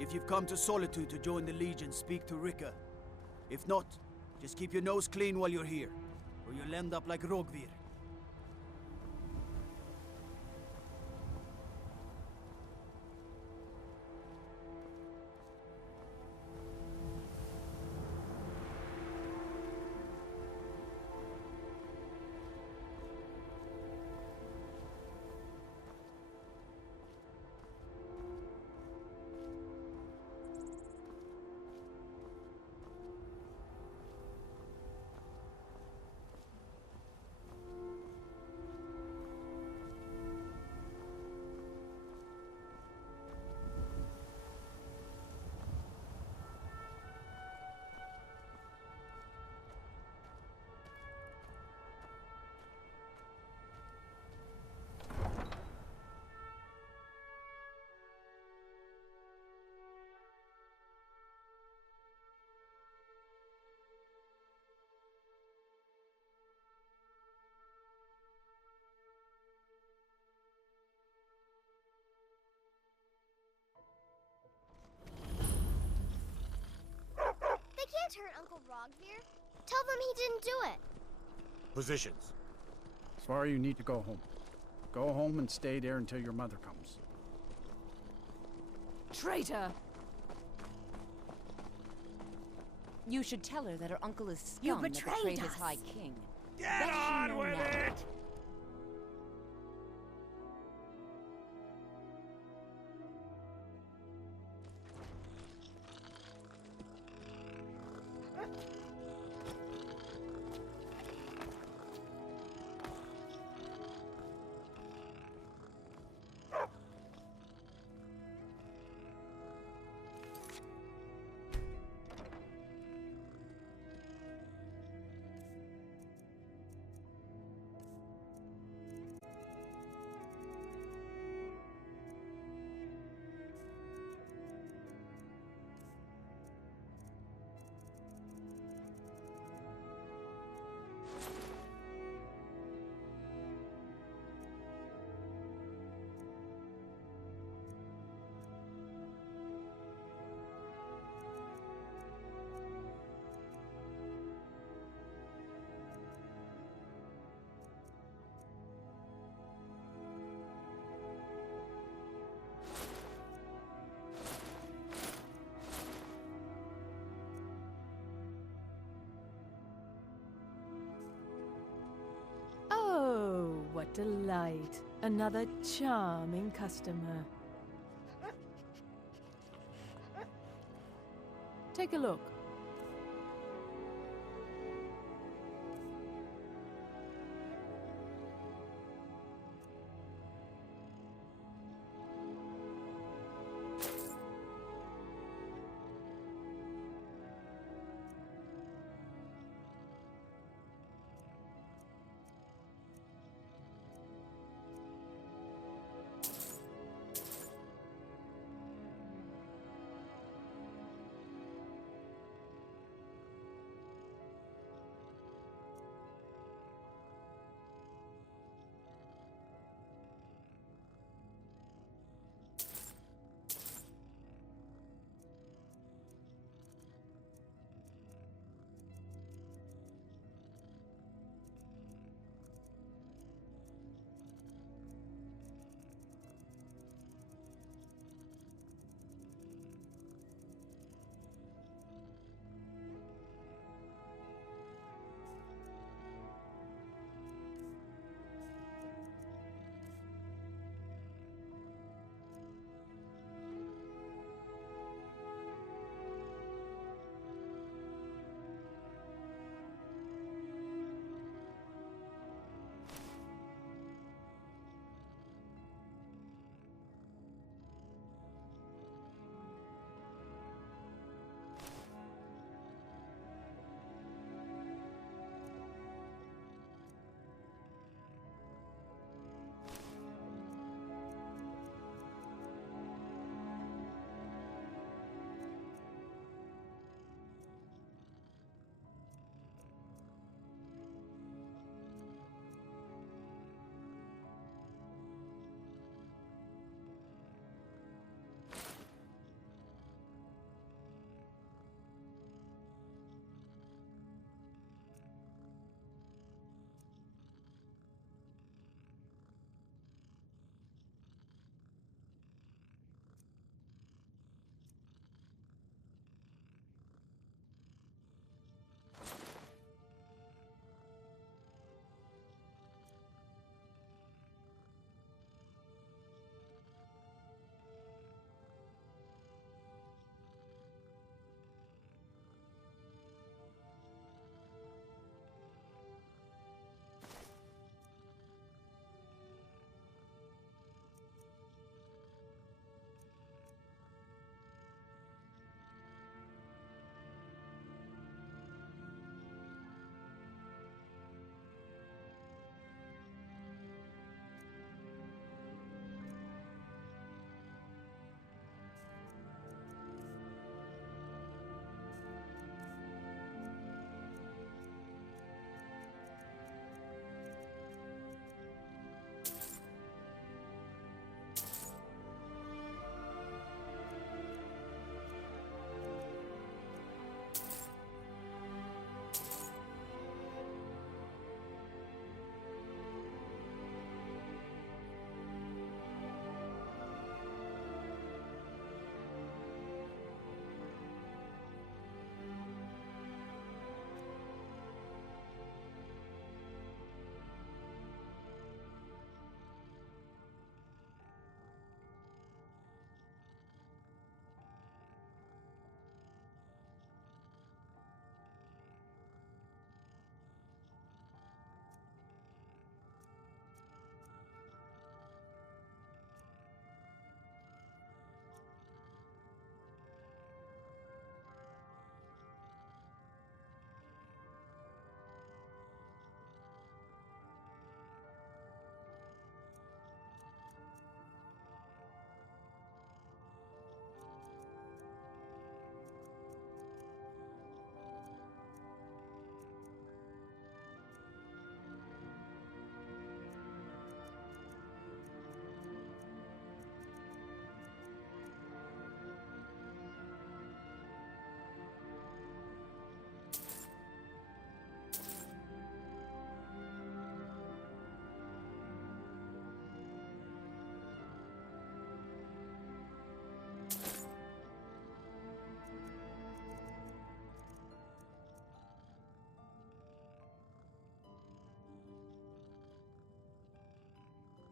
If you've come to Solitude to join the Legion, speak to Rika. If not, just keep your nose clean while you're here, or you'll end up like Rogvir. They can't hurt Uncle Rogvir. Tell them he didn't do it. Positions. Svar, you need to go home. Go home and stay there until your mother comes. Traitor! You should tell her that her uncle is scum You that betrayed betrayed his us. High King. Get That she on know with now. it! Oh, what delight. Another charming customer. Take a look.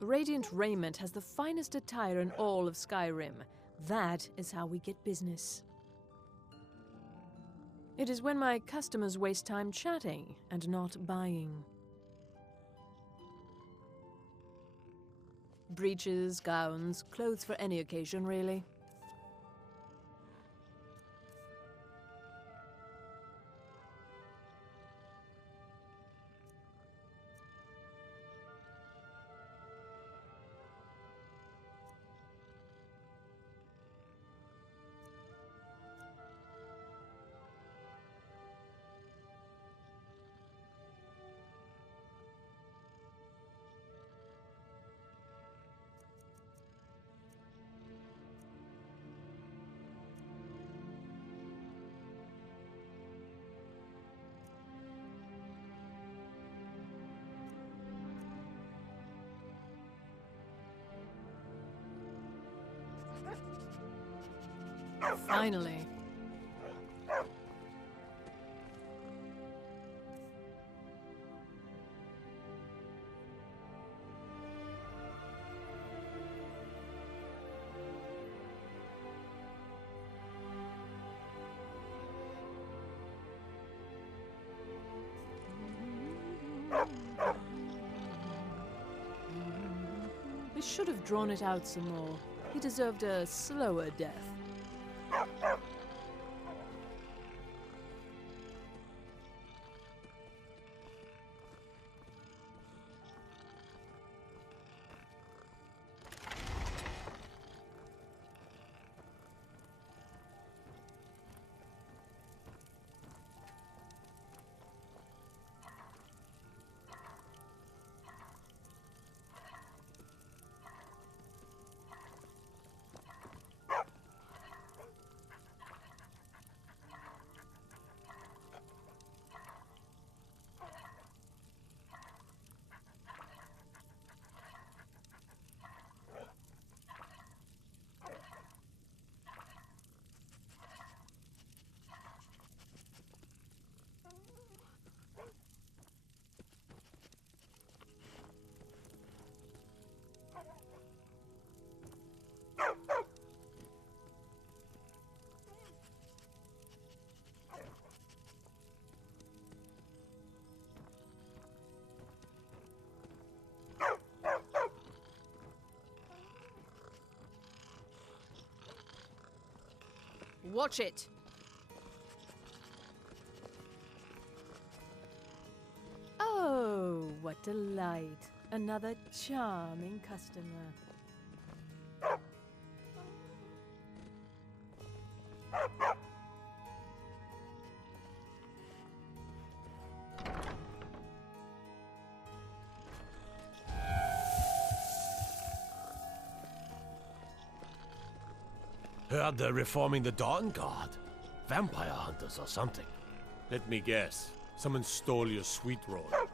Radiant Raiment has the finest attire in all of Skyrim. That is how we get business. It is when my customers waste time chatting and not buying. Breeches, gowns, clothes for any occasion, really. Finally. I should have drawn it out some more. He deserved a slower death. Watch it! Oh, what delight. Another charming customer. Heard they're reforming the Dawn Guard. Vampire hunters or something. Let me guess. Someone stole your sweet roll. I'm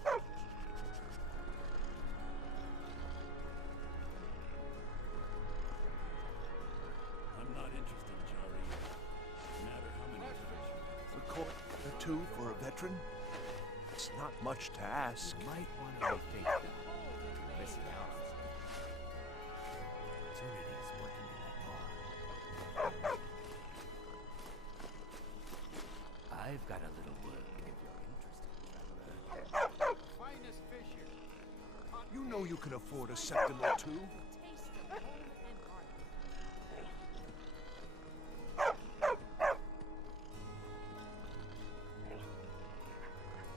not interested, Jari. No matter how many times A court or two for a veteran? It's not much to ask. you might want to rethink that. Missing out on something. Opportunities working in that bar. I've got a little work if you're interested, traveler. Finest fish here. You know you can afford a septim or two.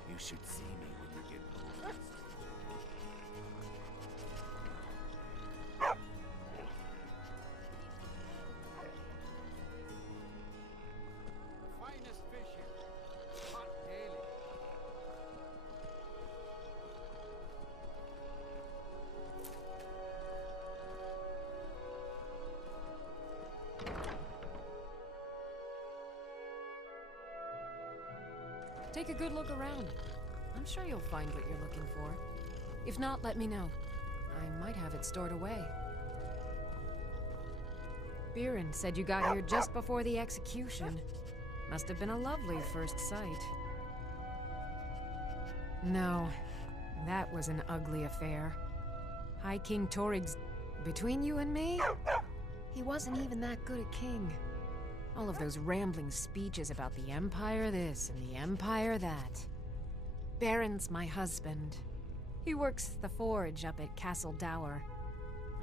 You should see me when you get older. Finest fish here. Caught daily. Take a good look around. I'm sure you'll find what you're looking for. If not, let me know. I might have it stored away. Biren said you got here just before the execution. Must have been a lovely first sight. No, that was an ugly affair. High King Torig's... Between you and me, he wasn't even that good a king. All of those rambling speeches about the Empire this and the Empire that. Baron's my husband. He works the forge up at Castle Dower.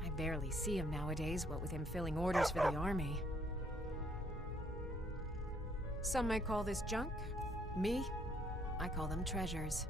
I barely see him nowadays, what with him filling orders for the army. Some might call this junk. Me, I call them treasures.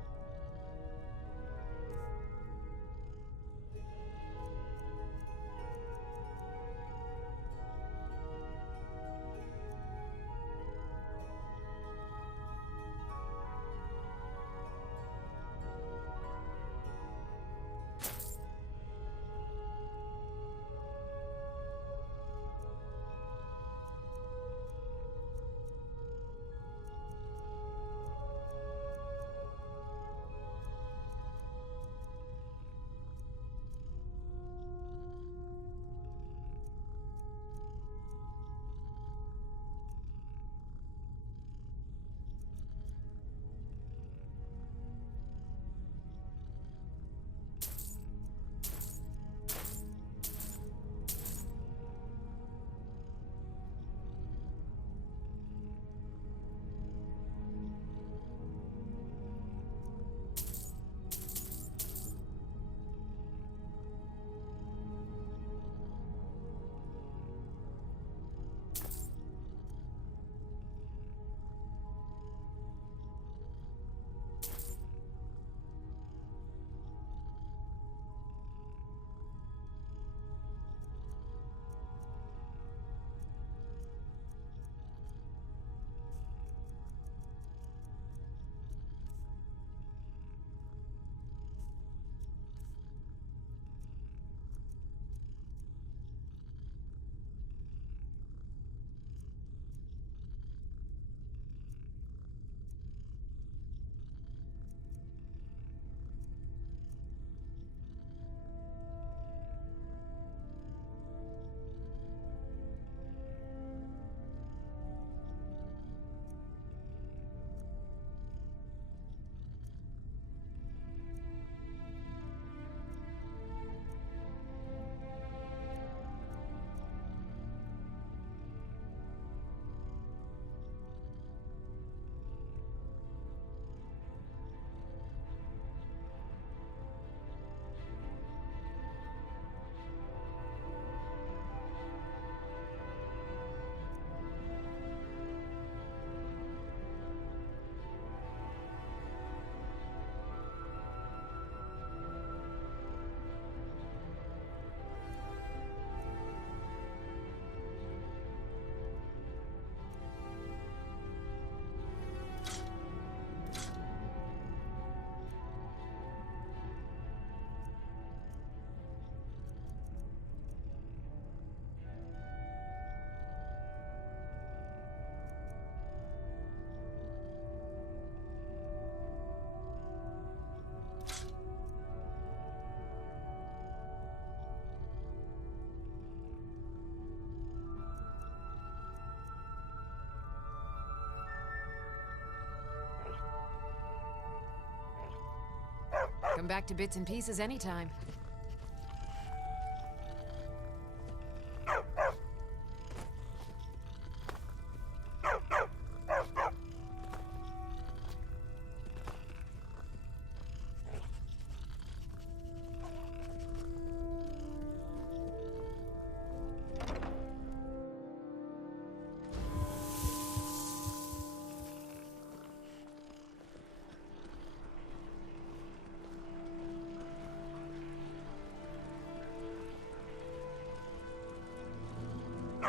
Come back to bits and pieces anytime.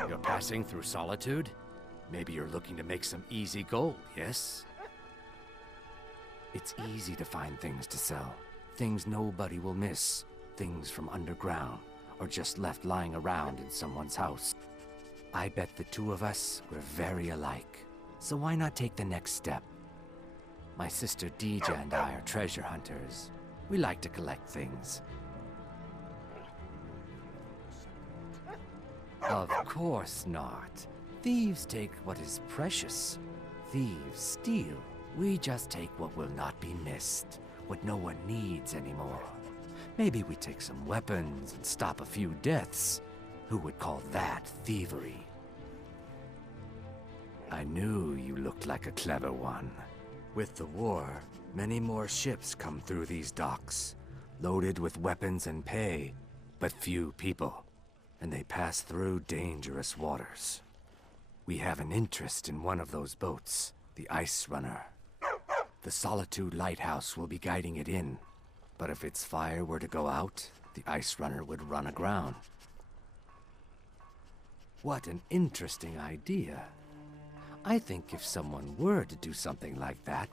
You're passing through solitude? Maybe you're looking to make some easy gold, yes? It's easy to find things to sell. Things nobody will miss. Things from underground, or just left lying around in someone's house. I bet the two of us were very alike. So why not take the next step? My sister Deeja and I are treasure hunters. We like to collect things. Of course not. Thieves take what is precious. Thieves steal. We just take what will not be missed, what no one needs anymore. Maybe we take some weapons and stop a few deaths. Who would call that thievery? I knew you looked like a clever one. With the war, many more ships come through these docks, loaded with weapons and pay, but few people, and they pass through dangerous waters. We have an interest in one of those boats, the Ice Runner. The Solitude Lighthouse will be guiding it in, but if its fire were to go out, the Ice Runner would run aground. What an interesting idea. I think if someone were to do something like that,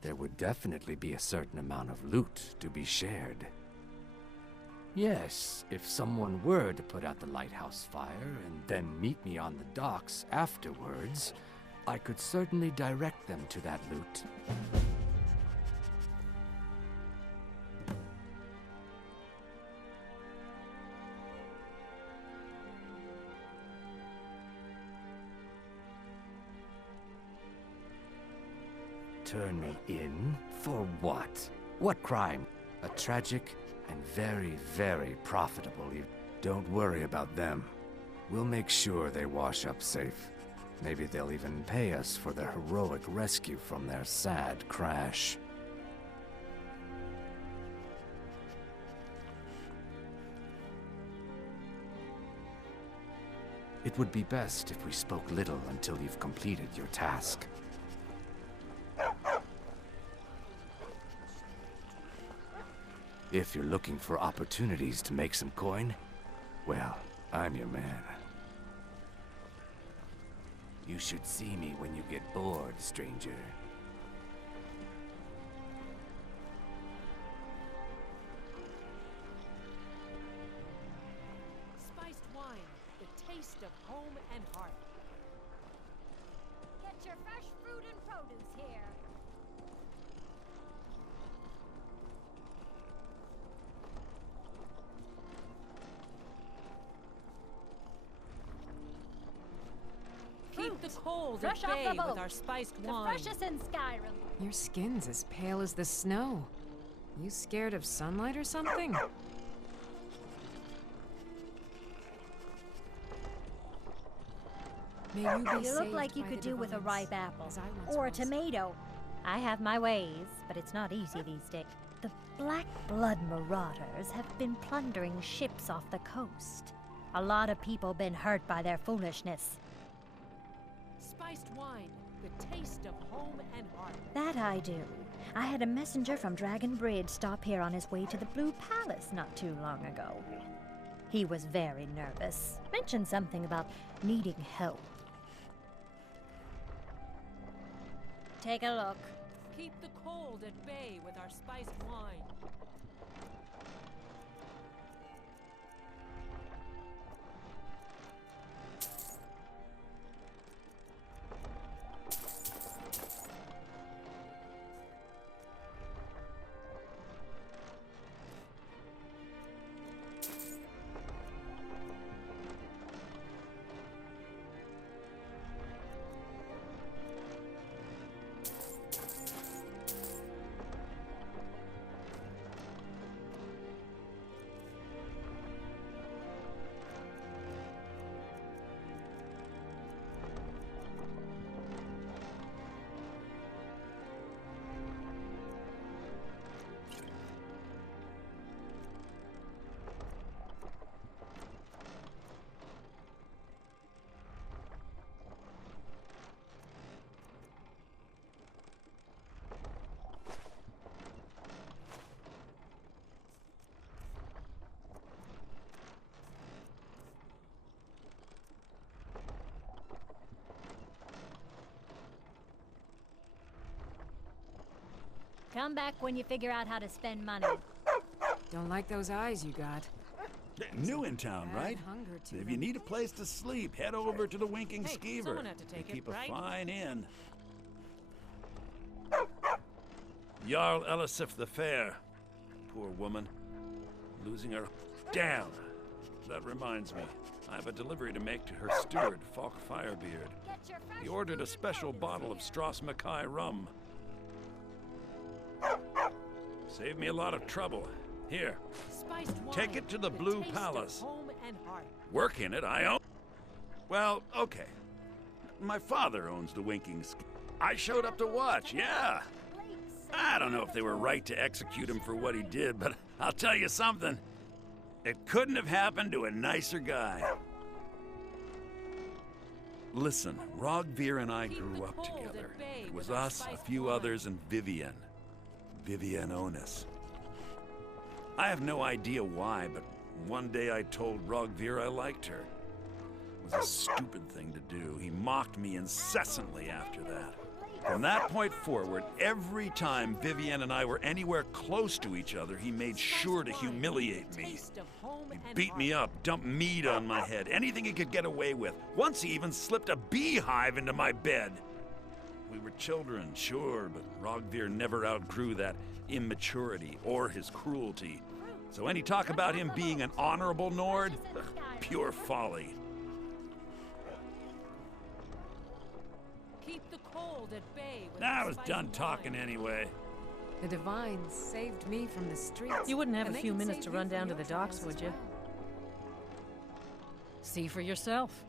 there would definitely be a certain amount of loot to be shared. Yes, if someone were to put out the lighthouse fire and then meet me on the docks afterwards, I could certainly direct them to that loot. Turn me in? For what? What crime? A tragic and very, very profitable. Don't worry about them. We'll make sure they wash up safe. Maybe they'll even pay us for their heroic rescue from their sad crash. It would be best if we spoke little until you've completed your task. If you're looking for opportunities to make some coin, well, I'm your man. You should see me when you get bored, stranger. Spiced wine, the taste of home and hearth. Get your fresh fruit and produce here. Keep the cold fresh at off bay the boat. with our spiced The wine. freshest in Skyrim. Your skin's as pale as the snow. You scared of sunlight or something? May you be You look saved like you by could the do with a divines, ripe apple. as I once Or a was. tomato. I have my ways, but it's not easy these days. The Black Blood Marauders have been plundering ships off the coast. A lot of people been hurt by their foolishness. Spiced wine, the taste of home and hearth. That I do. I had a messenger from Dragon Bridge stop here on his way to the Blue Palace not too long ago. He was very nervous. Mentioned something about needing help. Take a look. Keep the cold at bay with our spiced wine. Come back when you figure out how to spend money. Don't like those eyes you got. New in town, Bad right? hunger to If them. you need a place to sleep, head over to the Winking Hey, Skeever. someone had to take They it, keep right? a fine inn. Jarl Elisif the Fair. Poor woman. Losing her... Damn! That reminds me. I have a delivery to make to her steward, Falk Firebeard. Get your fresh He ordered a fruit and special produce bottle of here. Strass Mackay rum. Saved me a lot of trouble. Here, Spiced wine. take it to the The Blue taste of Palace. home and heart. Work in it, I own. Well, okay. My father owns the Winking Ski. I showed up to watch, yeah. I don't know if they were right to execute him for what he did, but I'll tell you something. It couldn't have happened to a nicer guy. Listen, Rogvir and I grew up together. It was us, a few others, and Vivienne. Vivienne Onus. I have no idea why, but one day I told Rogvir I liked her. It was a stupid thing to do. He mocked me incessantly after that. From that point forward, every time Vivienne and I were anywhere close to each other, he made sure to humiliate me. He beat me up, dumped meat on my head, anything he could get away with. Once he even slipped a beehive into my bed. We were children, sure, but Rogvir never outgrew that immaturity or his cruelty. So any talk about him being an honorable Nord? Pure folly. Keep the cold at bay. with I the was spiced done wine. talking anyway. The Divines saved me from the streets. You wouldn't have and a they few can minutes save to you run from down to your the docks, trials would as you? well. See for yourself.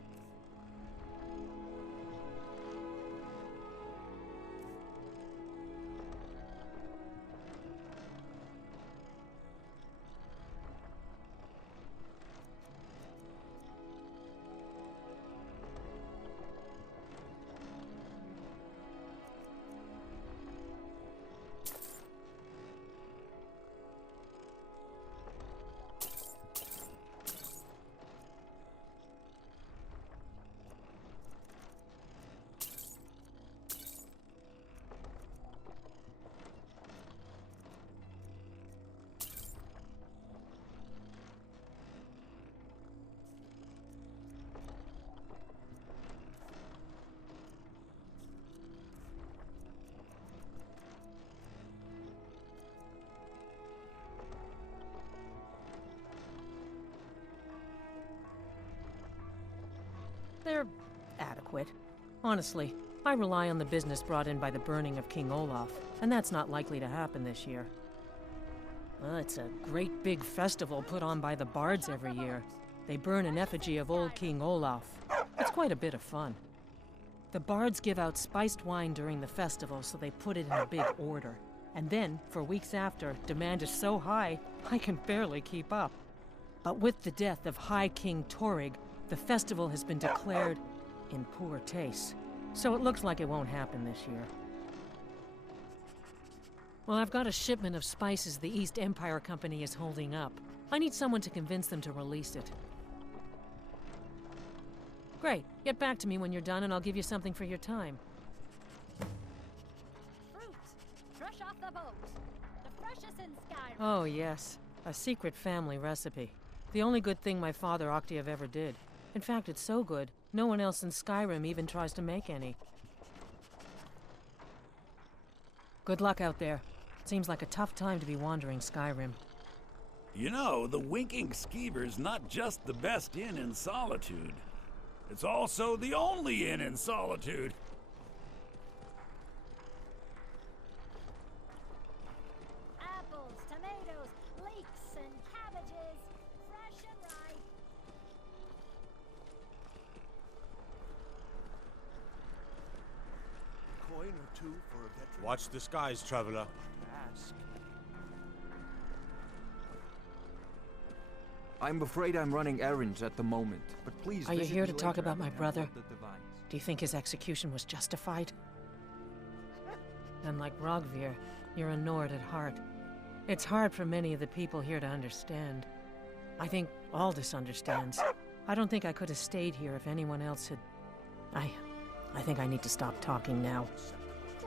They're adequate. Honestly, I rely on the business brought in by the burning of King Olaf, and that's not likely to happen this year. Well, it's a great big festival put on by the bards every year. They burn an effigy of old King Olaf. It's quite a bit of fun. The bards give out spiced wine during the festival, so they put it in a big order. And then, for weeks after, demand is so high, I can barely keep up. But with the death of High King Torrig, the festival has been declared in poor taste. So it looks like it won't happen this year. Well, I've got a shipment of spices the East Empire Company is holding up. I need someone to convince them to release it. Great. Get back to me when you're done and I'll give you something for your time. Fruit, fresh off the boat. The freshest in Skyrim. Oh, yes. A secret family recipe. The only good thing my father Octave ever did. In fact, it's so good, no one else in Skyrim even tries to make any. Good luck out there. Seems like a tough time to be wandering Skyrim. You know, the Winking Skeever's not just the best inn in Solitude. It's also the only inn in Solitude. Apples, tomatoes, leeks, and cabbages. Fresh and ripe. Coin or two for a veteran. Watch the skies, traveler. Ask. I'm afraid I'm running errands at the moment, but please Are you visit here me to talk later about my at brother? the Divines. Do you think his execution was justified? Then, like Rogvir, you're a Nord at heart. It's hard for many of the people here to understand. I think Aldous understands. I don't think I could have stayed here if anyone else had... I think I need to stop talking now.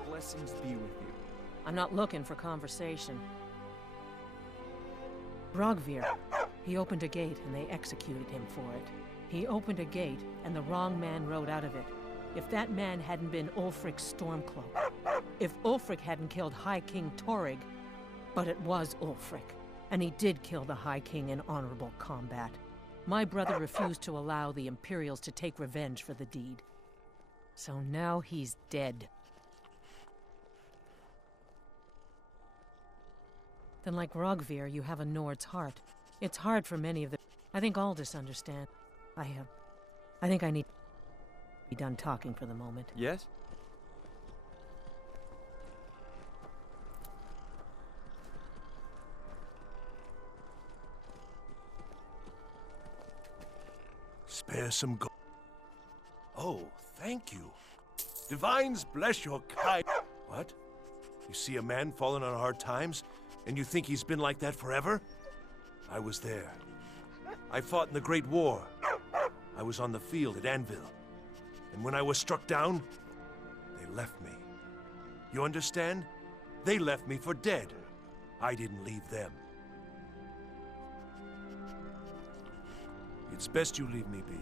Blessings be with you. I'm not looking for conversation. Rogvir, he opened a gate and they executed him for it. He opened a gate and the wrong man rode out of it. If that man hadn't been Ulfric Stormcloak, if Ulfric hadn't killed High King Torrig, but it was Ulfric, and he did kill the High King in honorable combat. My brother refused to allow the Imperials to take revenge for the deed. So now he's dead. then like Rogvir, you have a Nord's heart. It's hard for many of the... I think Aldous understand. I think I need to be done talking for the moment. Yes? Spare some gold. Oh, thank you. Divines bless your kind. What? You see a man falling on hard times, and you think he's been like that forever? I was there. I fought in the Great War. I was on the field at Anvil. And when I was struck down, they left me. You understand? They left me for dead. I didn't leave them. It's best you leave me be.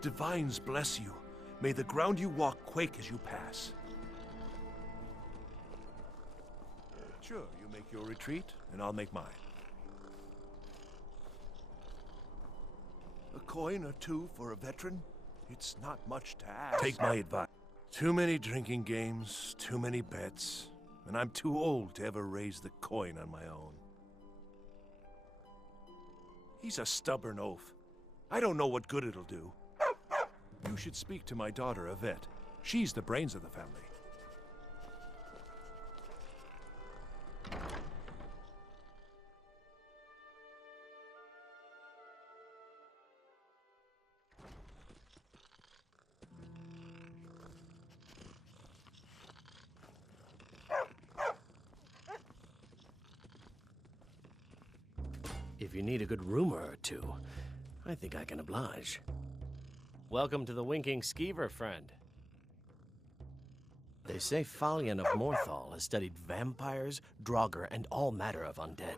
Divines bless you. May the ground you walk quake as you pass. Sure, you make your retreat, and I'll make mine. A coin or two for a veteran? It's not much to ask. Take my advice. Too many drinking games, too many bets, and I'm too old to ever raise the coin on my own. He's a stubborn oaf. I don't know what good it'll do. You should speak to my daughter, Yvette. She's the brains of the family. If you need a good rumor or two, I think I can oblige. Welcome to the Winking Skeever, friend. They say Falion of Morthal has studied vampires, Draugr, and all matter of undead.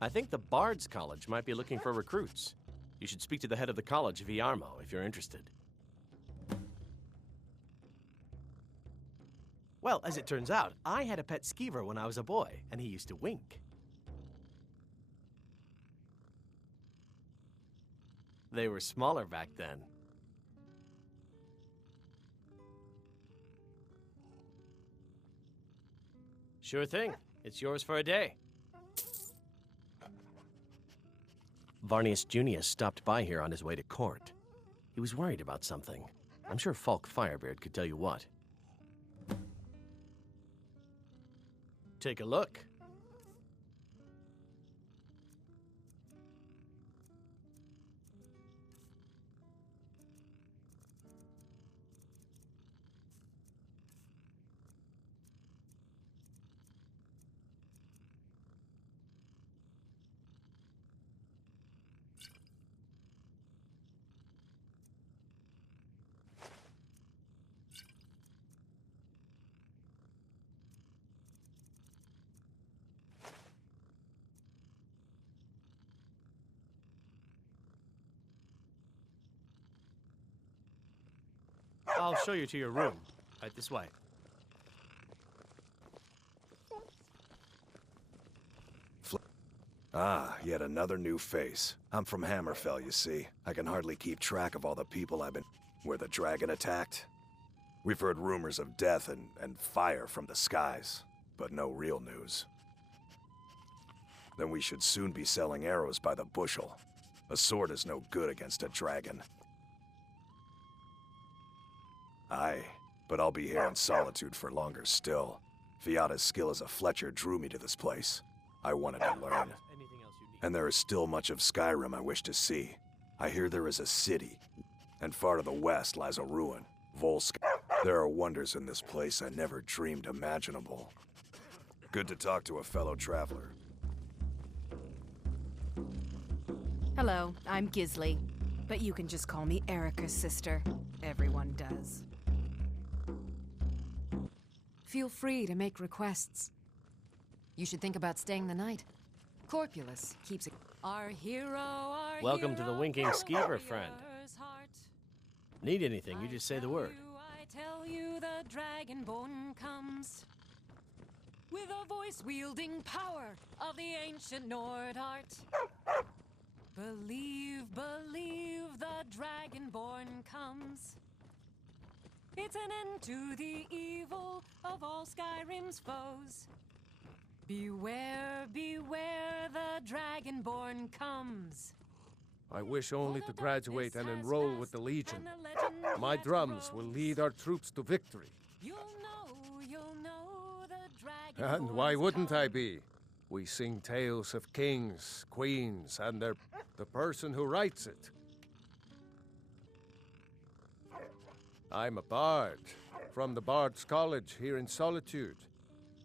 I think the Bard's College might be looking for recruits. You should speak to the head of the college, Viarmo, if you're interested. Well, as it turns out, I had a pet skeever when I was a boy, and he used to wink. They were smaller back then. Sure thing. It's yours for a day. Varnius Junius stopped by here on his way to court. He was worried about something. I'm sure Falk Firebeard could tell you what. Take a look. I'll show you to your room. Right this way. Ah, yet another new face. I'm from Hammerfell, you see. I can hardly keep track of all the people I've been... Where the dragon attacked? We've heard rumors of death and fire from the skies, but no real news. Then we should soon be selling arrows by the bushel. A sword is no good against a dragon. Aye, but I'll be here in solitude for longer still. Fiata's skill as a Fletcher drew me to this place. I wanted to learn. And there is still much of Skyrim I wish to see. I hear there is a city, and far to the west lies a ruin, Volsk. There are wonders in this place I never dreamed imaginable. Good to talk to a fellow traveler. Hello, I'm Gisli, but you can just call me Erica's sister. Everyone does. Feel free to make requests. You should think about staying the night. Corpulus keeps it. Our hero, our Welcome to the Winking Skeever, friend. Need anything, you just say the word. I tell you the Dragonborn comes with a voice-wielding power of the ancient Nord art. Believe, believe the Dragonborn comes It's an end to the evil of all Skyrim's foes. Beware, beware, the Dragonborn comes. I wish only to graduate and enroll with the Legion. My drums will lead our troops to victory. You'll know the Dragonborn. And why wouldn't I be? We sing tales of kings, queens, and the person who writes it. I'm a bard, from the Bard's College here in Solitude.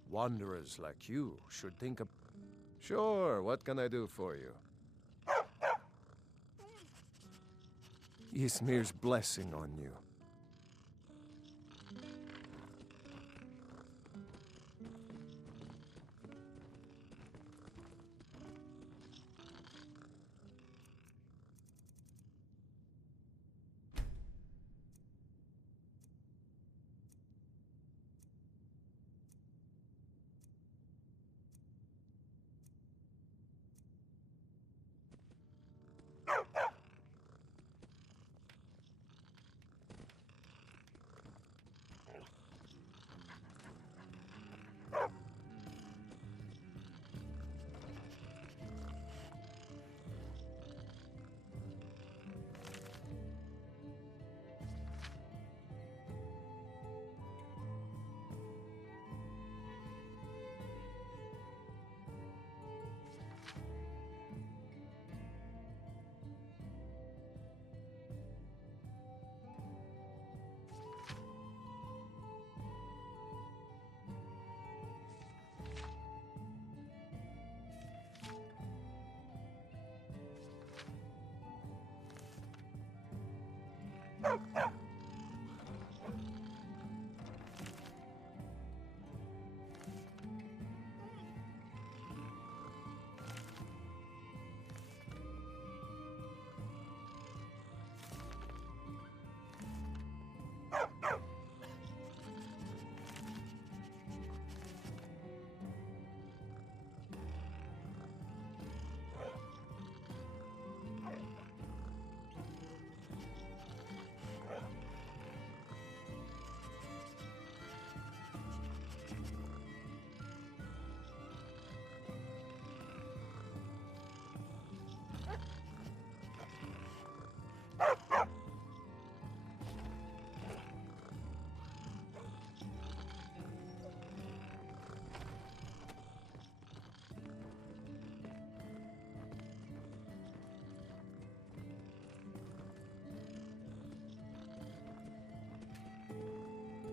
Wanderers like you should think of... Sure, what can I do for you? Ysmir's blessing on you.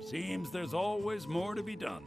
Seems there's always more to be done.